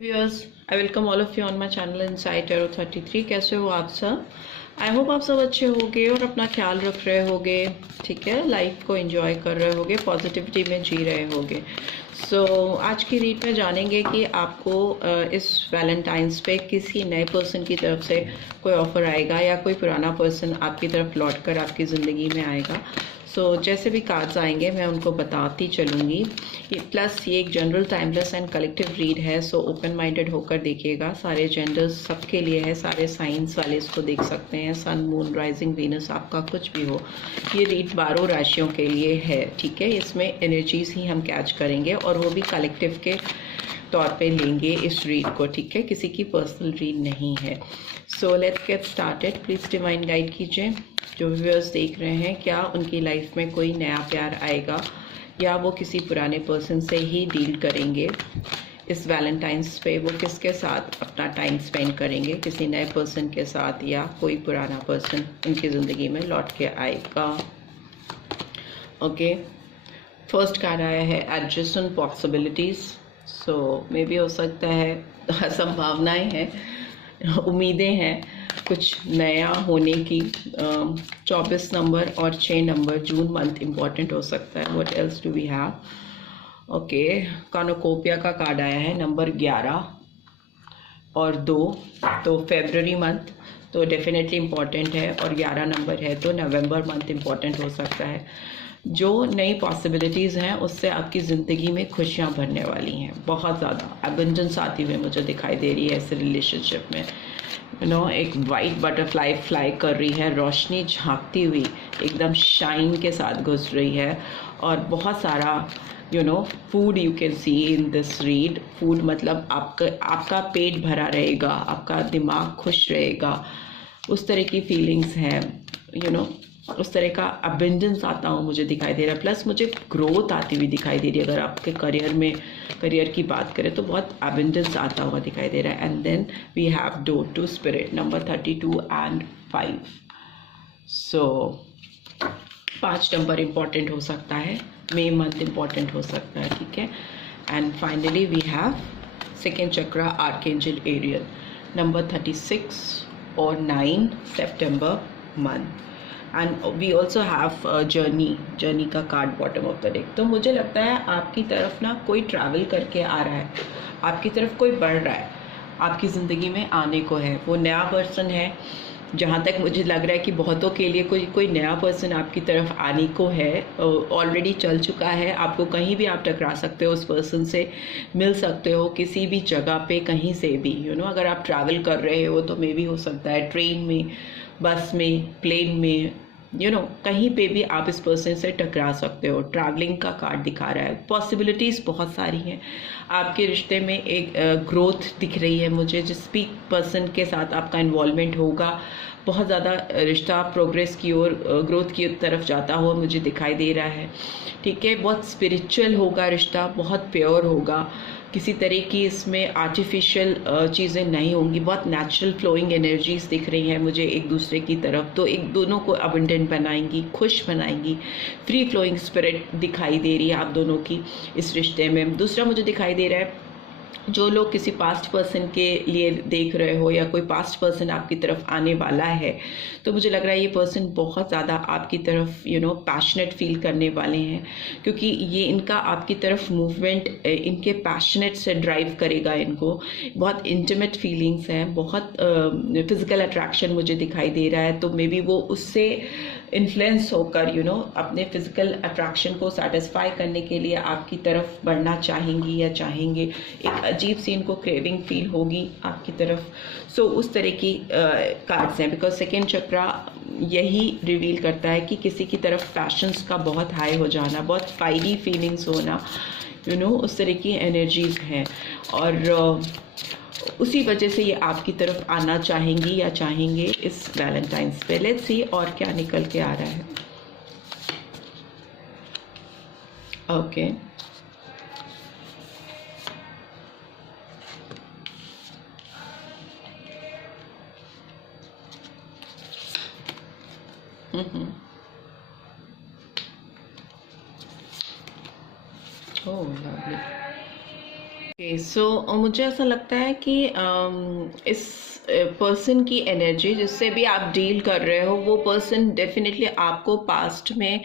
Viewers, I welcome all of you on my channel insight tarot 33। कैसे हो आप सब? आई होप आप सब अच्छे होगे और अपना ख्याल रख रहे होगे। ठीक है, लाइफ को एंजॉय कर रहे होगे, पॉजिटिविटी में जी रहे होगे। आज की रीड में जानेंगे कि आपको इस वैलेंटाइंस पे किसी नए पर्सन की तरफ से कोई ऑफ़र आएगा या कोई पुराना पर्सन आपकी तरफ लौट कर आपकी ज़िंदगी में आएगा। जैसे भी कार्ड्स आएंगे मैं उनको बताती चलूँगी। प्लस ये एक general, timeless and collective read है। ओपन माइंडेड होकर देखिएगा। सारे जेंडर्स सबके लिए है, सारे साइंस वाले इसको देख सकते हैं। सन, मून, राइजिंग, वीनस, आपका कुछ भी हो, ये रीड 12 राशियों के लिए है। ठीक है, इसमें एनर्जीज ही हम कैच करेंगे और वो भी कलेक्टिव के तौर पे लेंगे इस रीड को। ठीक है, किसी की पर्सनल रीड नहीं है। Let's get started. Please divine guide कीजिए जो व्यूअर्स देख रहे हैं, क्या उनकी लाइफ में कोई नया प्यार आएगा या वो किसी पुराने पर्सन से ही डील करेंगे। इस वैलेंटाइंस पे वो किसके साथ अपना टाइम स्पेंड करेंगे, किसी नए पर्सन के साथ या कोई पुराना पर्सन उनकी ज़िंदगी में लौट के आएगा। ओके, फर्स्ट कार्ड आया है एडजस्टमेंट पॉसिबिलिटीज़। मे भी हो सकता है, संभावनाएं हैं, उम्मीदें हैं कुछ नया होने की। 24 नंबर और 6 नंबर, जून मंथ इम्पॉर्टेंट हो सकता है। What else do we have? Okay, cornucopia का कार्ड आया है, नंबर 11 और 2, तो फेब्रुअरी मंथ तो डेफिनेटली इम्पॉर्टेंट है, और 11 नंबर है तो नवंबर मंथ इम्पॉर्टेंट हो सकता है। जो नई पॉसिबिलिटीज़ हैं उससे आपकी ज़िंदगी में खुशियाँ भरने वाली हैं। बहुत ज़्यादा एबंडेंस आती हुई मुझे दिखाई दे रही है इस रिलेशनशिप में। एक वाइट बटरफ्लाई फ्लाई कर रही है, रोशनी झांकती हुई एकदम शाइन के साथ घुस रही है, और बहुत सारा food you can see in this read. Food मतलब आपका पेट भरा रहेगा, आपका दिमाग खुश रहेगा, उस तरह की फीलिंग्स हैं। उस तरह का अबेंडेंस आता हुआ मुझे दिखाई दे रहा है। प्लस मुझे ग्रोथ आती हुई दिखाई दे रही है। अगर आपके करियर की बात करें तो बहुत अबेंडेंस आता हुआ दिखाई दे रहा है। And then we have door to spirit, number 32 and 5। 5 number important हो सकता है, मे मंथ इम्पॉर्टेंट हो सकता है। ठीक है, and finally we have second chakra, archangel Ariel, number 36 और 9 सितंबर month. And we also have journey का card bottom of the deck. तो मुझे लगता है आपकी तरफ ना कोई ट्रैवल करके आ रहा है, आपकी तरफ कोई बढ़ रहा है, आपकी ज़िंदगी में आने को है। वो नया पर्सन है, जहाँ तक मुझे लग रहा है कि बहुतों के लिए कोई नया पर्सन आपकी तरफ आने को है, ऑलरेडी चल चुका है। आपको कहीं भी आप टकरा सकते हो, उस पर्सन से मिल सकते हो किसी भी जगह पे, कहीं से भी। अगर आप ट्रैवल कर रहे हो तो मे भी हो सकता है ट्रेन में, बस में, प्लेन में, कहीं पे भी आप इस पर्सन से टकरा सकते हो। ट्रैवलिंग का कार्ड दिखा रहा है। पॉसिबिलिटीज़ बहुत सारी हैं। आपके रिश्ते में एक ग्रोथ दिख रही है मुझे। जिस भी पर्सन के साथ आपका इन्वॉल्वमेंट होगा, बहुत ज़्यादा रिश्ता प्रोग्रेस की ओर, ग्रोथ की तरफ जाता हुआ मुझे दिखाई दे रहा है। ठीक है, बहुत स्पिरिचुअल होगा रिश्ता, बहुत प्योर होगा। किसी तरह की इसमें आर्टिफिशियल चीज़ें नहीं होंगी। बहुत नेचुरल फ्लोइंग एनर्जीज दिख रही हैं मुझे एक दूसरे की तरफ, तो एक दोनों को अबंडेंट बनाएंगी, खुश बनाएंगी। फ्री फ्लोइंग स्पिरिट दिखाई दे रही है आप दोनों की इस रिश्ते में। दूसरा मुझे दिखाई दे रहा है, जो लोग किसी पास्ट पर्सन के लिए देख रहे हो या कोई पास्ट पर्सन आपकी तरफ आने वाला है, तो मुझे लग रहा है ये पर्सन बहुत ज़्यादा आपकी तरफ पैशनेट फील करने वाले हैं, क्योंकि ये इनका आपकी तरफ मूवमेंट इनके पैशनेट से ड्राइव करेगा इनको। बहुत इंटीमेट फीलिंग्स हैं, बहुत फिजिकल अट्रैक्शन मुझे दिखाई दे रहा है। तो मे बी वो उससे इन्फ्लुएंस होकर अपने फिजिकल अट्रैक्शन को सेटिस्फाई करने के लिए आपकी तरफ बढ़ना चाहेंगी या चाहेंगे। एक अजीब सी इनको क्रेविंग फील होगी आपकी तरफ। उस तरह की कार्ड्स हैं, बिकॉज सेकेंड चक्रा यही रिवील करता है कि किसी की तरफ पैशंस का बहुत हाई हो जाना, बहुत फायरी फीलिंग्स होना, उस तरह की एनर्जीज हैं, और उसी वजह से ये आपकी तरफ आना चाहेंगी या चाहेंगे इस वैलेंटाइंस पे। लेट्स सी और क्या निकल के आ रहा है। ओके, ओह लवली। सो मुझे ऐसा लगता है कि इस पर्सन की एनर्जी जिससे भी आप डील कर रहे हो, वो पर्सन डेफिनेटली आपको पास्ट में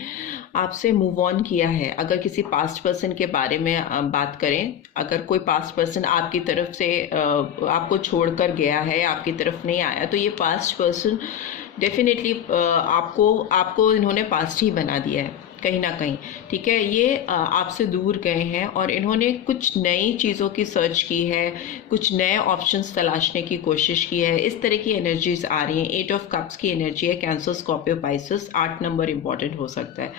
आपसे मूव ऑन किया है। अगर किसी पास्ट पर्सन के बारे में बात करें, अगर कोई पास्ट पर्सन आपकी तरफ से आपको छोड़कर गया है, आपकी तरफ नहीं आया, तो ये पास्ट पर्सन डेफिनेटली आपको आपको इन्होंने पास्ट ही बना दिया है कहीं ना कहीं, ठीक है। ये आपसे दूर गए हैं और इन्होंने कुछ नई चीज़ों की सर्च की है, कुछ नए ऑप्शंस तलाशने की कोशिश की है। इस तरह की एनर्जीज आ रही हैं। 8 ऑफ कप्स की एनर्जी है, cancer, Scorpio, Pisces. 8 number important हो सकता है।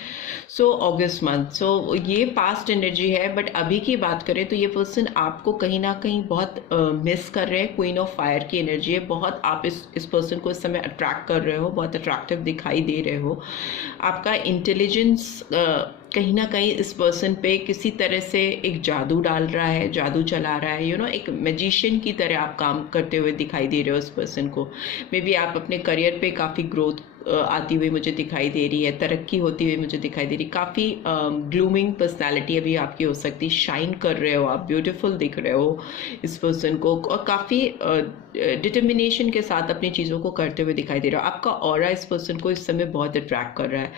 सो अगस्त मंथ, सो ये पास्ट एनर्जी है। बट अभी की बात करें तो ये पर्सन आपको कहीं ना कहीं बहुत मिस कर रहे हैं। क्वीन ऑफ फायर की एनर्जी है। बहुत आप इस पर्सन को इस समय अट्रैक्ट कर रहे हो, बहुत अट्रैक्टिव दिखाई दे रहे हो। आपका इंटेलिजेंस कहीं ना कहीं इस पर्सन पे किसी तरह से एक जादू डाल रहा है, जादू चला रहा है। एक मैजिशियन की तरह आप काम करते हुए दिखाई दे रहे हो इस पर्सन को। मे बी आप अपने करियर पे काफ़ी ग्रोथ आती हुई मुझे दिखाई दे रही है, तरक्की होती हुई मुझे दिखाई दे रही है। काफ़ी ग्लूमिंग पर्सनालिटी अभी आपकी हो सकती है। शाइन कर रहे हो आप, ब्यूटीफुल दिख रहे हो इस पर्सन को, और काफ़ी डिटर्मिनेशन के साथ अपनी चीज़ों को करते हुए दिखाई दे रहा हो। आपका ऑरा इस पर्सन को इस समय बहुत अट्रैक्ट कर रहा है।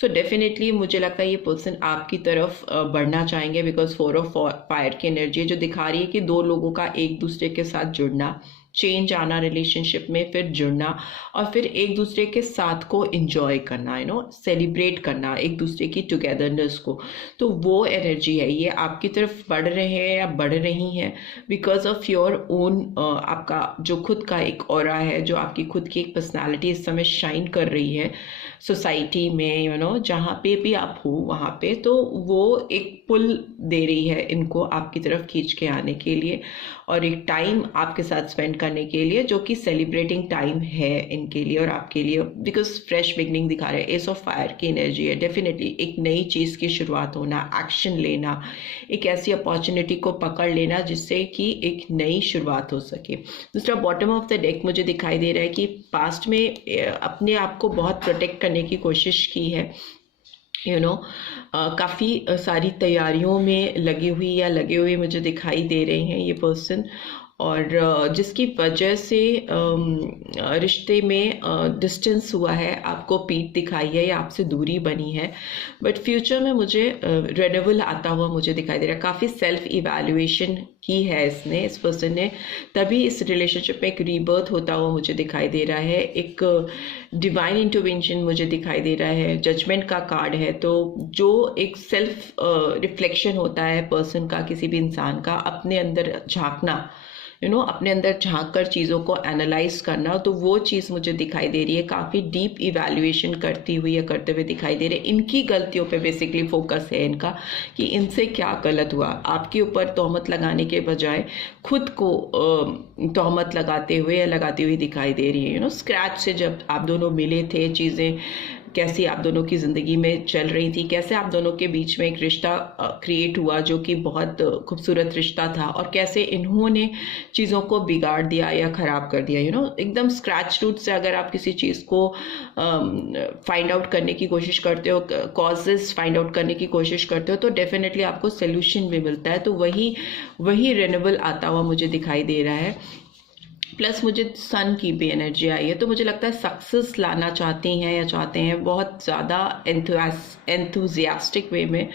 सो डेफिनेटली मुझे लगता है ये पर्सन आपकी तरफ बढ़ना चाहेंगे, बिकॉज 4 ऑफ फायर की एनर्जी जो दिखा रही है कि दो लोगों का एक दूसरे के साथ जुड़ना, चेंज आना रिलेशनशिप में, फिर जुड़ना, और फिर एक दूसरे के साथ को एंजॉय करना, सेलिब्रेट करना एक दूसरे की टुगेदरनेस को। तो वो एनर्जी है, ये आपकी तरफ बढ़ रहे हैं या बढ़ रही हैं बिकॉज ऑफ योर ओन। आपका जो खुद का एक ऑरा है, जो आपकी खुद की एक पर्सनालिटी इस समय शाइन कर रही है सोसाइटी में, जहाँ पे भी आप हो वहाँ पे, तो वो एक पुल दे रही है इनको आपकी तरफ खींच के आने के लिए, और एक टाइम आपके साथ स्पेंड करने के लिए, जो कि सेलिब्रेटिंग टाइम है इनके लिए और आपके लिए, बिकॉज फ्रेश बिगनिंग दिखा रहे हैं। एस ऑफ फायर की एनर्जी है। डेफिनेटली एक नई चीज़ की शुरुआत होना, एक्शन लेना, एक ऐसी अपॉर्चुनिटी को पकड़ लेना जिससे कि एक नई शुरुआत हो सके। दूसरा, बॉटम ऑफ द डेक मुझे दिखाई दे रहा है कि पास्ट में अपने आप को बहुत प्रोटेक्ट करने की कोशिश की है। काफ़ी सारी तैयारियों में लगी हुई या लगे हुए मुझे दिखाई दे रहे हैं ये पर्सन, और जिसकी वजह से रिश्ते में डिस्टेंस हुआ है, आपको पीठ दिखाई है या आपसे दूरी बनी है। बट फ्यूचर में मुझे रिन्यूअल आता हुआ मुझे दिखाई दे रहा है। काफ़ी सेल्फ इवैल्यूएशन की है इसने, इस पर्सन ने, तभी इस रिलेशनशिप में एक रीबर्थ होता हुआ मुझे दिखाई दे रहा है। एक डिवाइन इंटरवेंशन मुझे दिखाई दे रहा है। जजमेंट का कार्ड है। तो जो एक सेल्फ रिफ्लेक्शन होता है पर्सन का, किसी भी इंसान का, अपने अंदर झांकना, अपने अंदर झांक कर चीज़ों को एनालाइज करना, तो वो चीज़ मुझे दिखाई दे रही है। काफ़ी डीप इवैल्यूएशन करती हुई या करते हुए दिखाई दे रहे हैं। इनकी गलतियों पे बेसिकली फोकस है इनका, कि इनसे क्या गलत हुआ। आपके ऊपर तोहमत लगाने के बजाय खुद को तोहमत लगाते हुए या लगाती हुई दिखाई दे रही है। स्क्रैच से जब आप दोनों मिले थे, चीज़ें कैसी आप दोनों की ज़िंदगी में चल रही थी, कैसे आप दोनों के बीच में एक रिश्ता क्रिएट हुआ जो कि बहुत खूबसूरत रिश्ता था, और कैसे इन्होंने चीज़ों को बिगाड़ दिया या ख़राब कर दिया। एकदम स्क्रैच रूट से अगर आप किसी चीज़ को फाइंड आउट करने की कोशिश करते हो, कॉजेस फाइंड आउट करने की कोशिश करते हो, तो डेफिनेटली आपको सोल्यूशन भी मिलता है। तो वही रिन्यूअल आता हुआ मुझे दिखाई दे रहा है। प्लस मुझे सन की भी एनर्जी आई है। तो मुझे लगता है सक्सेस लाना चाहती हैं या चाहते हैं, बहुत ज़्यादा एंथुजियास्टिक वे में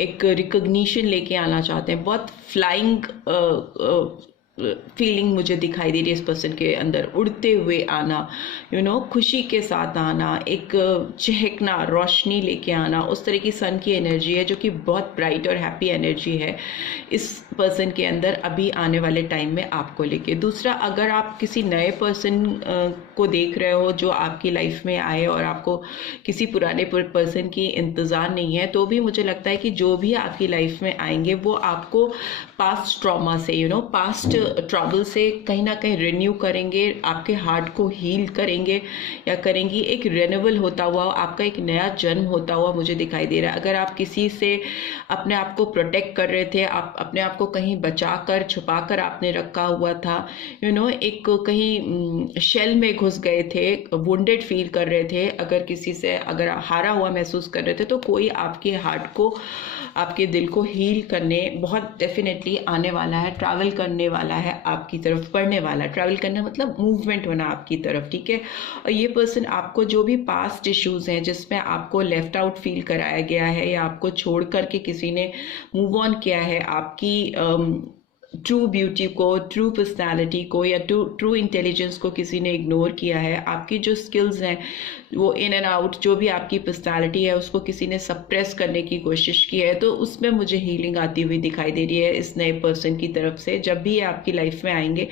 एक रिकग्निशन लेके आना चाहते हैं। बहुत फ्लाइंग फीलिंग मुझे दिखाई दे रही है इस पर्सन के अंदर, उड़ते हुए आना, खुशी के साथ आना, एक चहकना, रोशनी लेके आना, उस तरह की सन की एनर्जी है, जो कि बहुत ब्राइट और हैप्पी एनर्जी है इस पर्सन के अंदर अभी आने वाले टाइम में आपको लेके। दूसरा, अगर आप किसी नए पर्सन को देख रहे हो जो आपकी लाइफ में आए और आपको किसी पुराने पर्सन की इंतज़ार नहीं है, तो भी मुझे लगता है कि जो भी आपकी लाइफ में आएंगे वो आपको पास्ट ट्रॉमा से, पास्ट ट्रबल से कहीं ना कहीं रिन्यू करेंगे, आपके हार्ट को हील करेंगे या करेंगी। एक रिन्यूअल होता हुआ, आपका एक नया जन्म होता हुआ मुझे दिखाई दे रहा है। अगर आप किसी से अपने आप को प्रोटेक्ट कर रहे थे, आप अपने आप को कहीं बचा कर छुपा कर आपने रखा हुआ था, एक कहीं शेल में घुस गए थे, वुंडेड फील कर रहे थे, अगर किसी से अगर हारा हुआ महसूस कर रहे थे, तो कोई आपके हार्ट को आपके दिल को हील करने बहुत डेफिनेटली आने वाला है, ट्रैवल करने वाला है आपकी तरफ, बढ़ने वाला है। ट्रैवल करना मतलब मूवमेंट होना आपकी तरफ, ठीक है। और ये पर्सन आपको जो भी पास्ट इश्यूज हैं जिसमें आपको लेफ्ट आउट फील कराया गया है या आपको छोड़ करके किसी ने मूव ऑन किया है, आपकी ट्रू ब्यूटी को, ट्रू पर्सनालिटी को या ट्रू इंटेलिजेंस को किसी ने इग्नोर किया है, आपकी जो स्किल्स हैं वो इन एंड आउट, जो भी आपकी पर्सनालिटी है उसको किसी ने सप्रेस करने की कोशिश की है, तो उसमें मुझे हीलिंग आती हुई दिखाई दे रही है इस नए पर्सन की तरफ से। जब भी ये आपकी लाइफ में आएंगे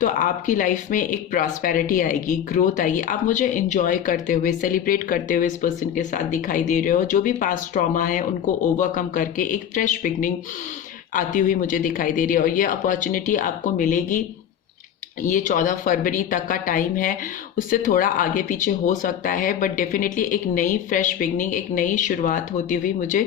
तो आपकी लाइफ में एक प्रॉस्पेरिटी आएगी, ग्रोथ आएगी, आप मुझे इंजॉय करते हुए, सेलिब्रेट करते हुए इस पर्सन के साथ दिखाई दे रहे हो। जो भी पास्ट ट्रॉमा है उनको ओवरकम करके एक फ्रेश बिगनिंग आती हुई मुझे दिखाई दे रही है। और ये अपॉर्चुनिटी आपको मिलेगी, ये 14 फरवरी तक का टाइम है, उससे थोड़ा आगे पीछे हो सकता है, बट डेफिनेटली एक नई फ्रेश बिगनिंग, एक नई शुरुआत होती हुई मुझे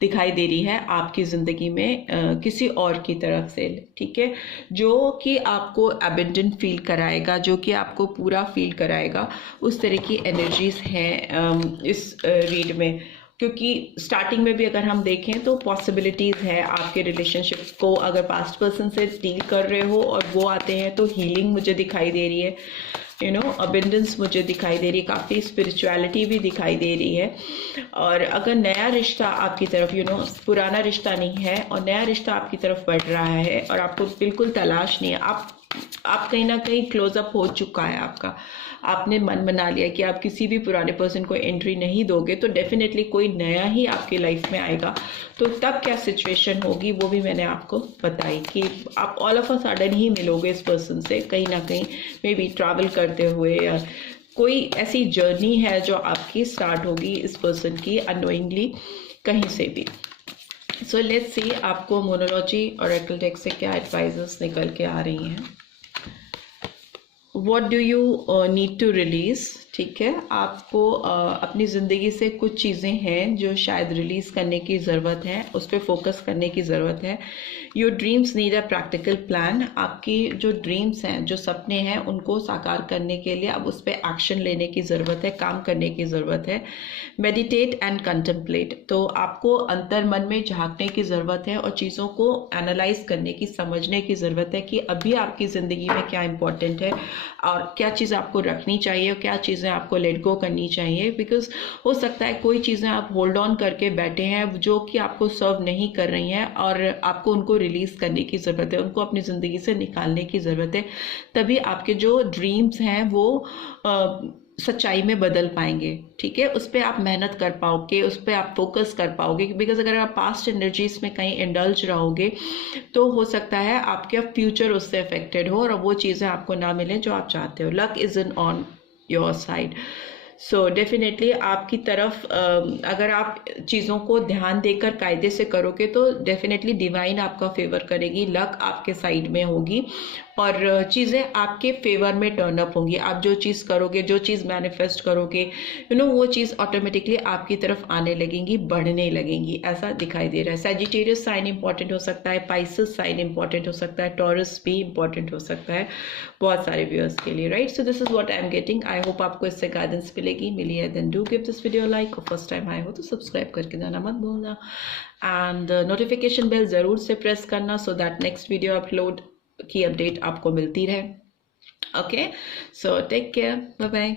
दिखाई दे रही है आपकी ज़िंदगी में किसी और की तरफ से, ठीक है, जो कि आपको एबंडेंट फील कराएगा, जो कि आपको पूरा फील कराएगा। उस तरह की एनर्जीज हैं इस रीड में, क्योंकि स्टार्टिंग में भी अगर हम देखें तो पॉसिबिलिटीज़ है आपके रिलेशनशिप को, अगर पास्ट पर्सन से डील कर रहे हो और वो आते हैं तो हीलिंग मुझे दिखाई दे रही है, यू नो, अबेंडेंस मुझे दिखाई दे रही है, काफ़ी स्पिरिचुअलिटी भी दिखाई दे रही है। और अगर नया रिश्ता आपकी तरफ, यू नो, पुराना रिश्ता नहीं है और नया रिश्ता आपकी तरफ बढ़ रहा है और आपको बिल्कुल तलाश नहीं है, आप कहीं ना कहीं क्लोजअप हो चुका है आपका, आपने मन बना लिया कि आप किसी भी पुराने पर्सन को एंट्री नहीं दोगे, तो डेफिनेटली कोई नया ही आपकी लाइफ में आएगा। तो तब क्या सिचुएशन होगी वो भी मैंने आपको बताई कि आप ऑल ऑफ अ सडन ही मिलोगे इस पर्सन से, कहीं ना कहीं मे बी ट्रैवल करते हुए, या कोई ऐसी जर्नी है जो आपकी स्टार्ट होगी इस पर्सन की अननोइंगली कहीं से भी। सो लेट्स सी आपको मोनोलॉजी और ऑरेकल डेक से क्या एडवाइजेस निकल के आ रही हैं। What do you need to release, ठीक है, आपको अपनी ज़िंदगी से कुछ चीज़ें हैं जो शायद रिलीज़ करने की ज़रूरत है, उस पर फोकस करने की ज़रूरत है। Your dreams need a practical plan, आपकी जो ड्रीम्स हैं, जो सपने हैं, उनको साकार करने के लिए अब उस पर एक्शन लेने की ज़रूरत है, काम करने की ज़रूरत है। मेडिटेट एंड कंटेम्पलेट, तो आपको अंतर मन में झांकने की ज़रूरत है और चीज़ों को एनालाइज करने की, समझने की ज़रूरत है कि अभी आपकी ज़िंदगी में क्या इम्पोर्टेंट है और क्या चीज़ आपको रखनी चाहिए और क्या चीज़ें आपको लेट गो करनी चाहिए। बिकॉज हो सकता है कोई चीज़ें आप होल्ड ऑन करके बैठे हैं जो कि आपको सर्व नहीं कर रही हैं और आपको उनको रिलीज़ करने की ज़रूरत है, उनको अपनी ज़िंदगी से निकालने की ज़रूरत है, तभी आपके जो ड्रीम्स हैं वो सच्चाई में बदल पाएंगे, ठीक है। उस पर आप मेहनत कर पाओगे, उस पर आप फोकस कर पाओगे, बिकॉज अगर आप पास्ट एनर्जीज में कहीं इंडल्ज रहोगे तो हो सकता है आपका फ्यूचर उससे अफेक्टेड हो और वो चीज़ें आपको ना मिले जो आप चाहते हो। Luck is in on your side, so definitely आपकी तरफ अगर आप चीज़ों को ध्यान देकर कायदे से करोगे तो डेफिनेटली डिवाइन आपका फेवर करेगी, लक आपके साइड में होगी और चीज़ें आपके फेवर में टर्न अप होंगी। आप जो चीज़ करोगे, जो चीज़ मैनिफेस्ट करोगे, यू नो, वो चीज़ ऑटोमेटिकली आपकी तरफ आने लगेंगी, बढ़ने लगेंगी, ऐसा दिखाई दे रहा है। सैजिटेरियस साइन इंपॉर्टेंट हो सकता है, पाइसेस साइन इंपॉर्टेंट हो सकता है, टॉरस भी इंपॉर्टेंट हो सकता है बहुत सारे व्यूअर्स के लिए, right. So this is what I am getting. I hope आपको इससे गाइडेंस मिली है। Then do give this video like, और फर्स्ट टाइम आए हो तो सब्सक्राइब करके जाना मत भूलना एंड नोटिफिकेशन बेल ज़रूर से प्रेस करना so that next video upload की अपडेट आपको मिलती रहे। Okay, so take care, bye bye.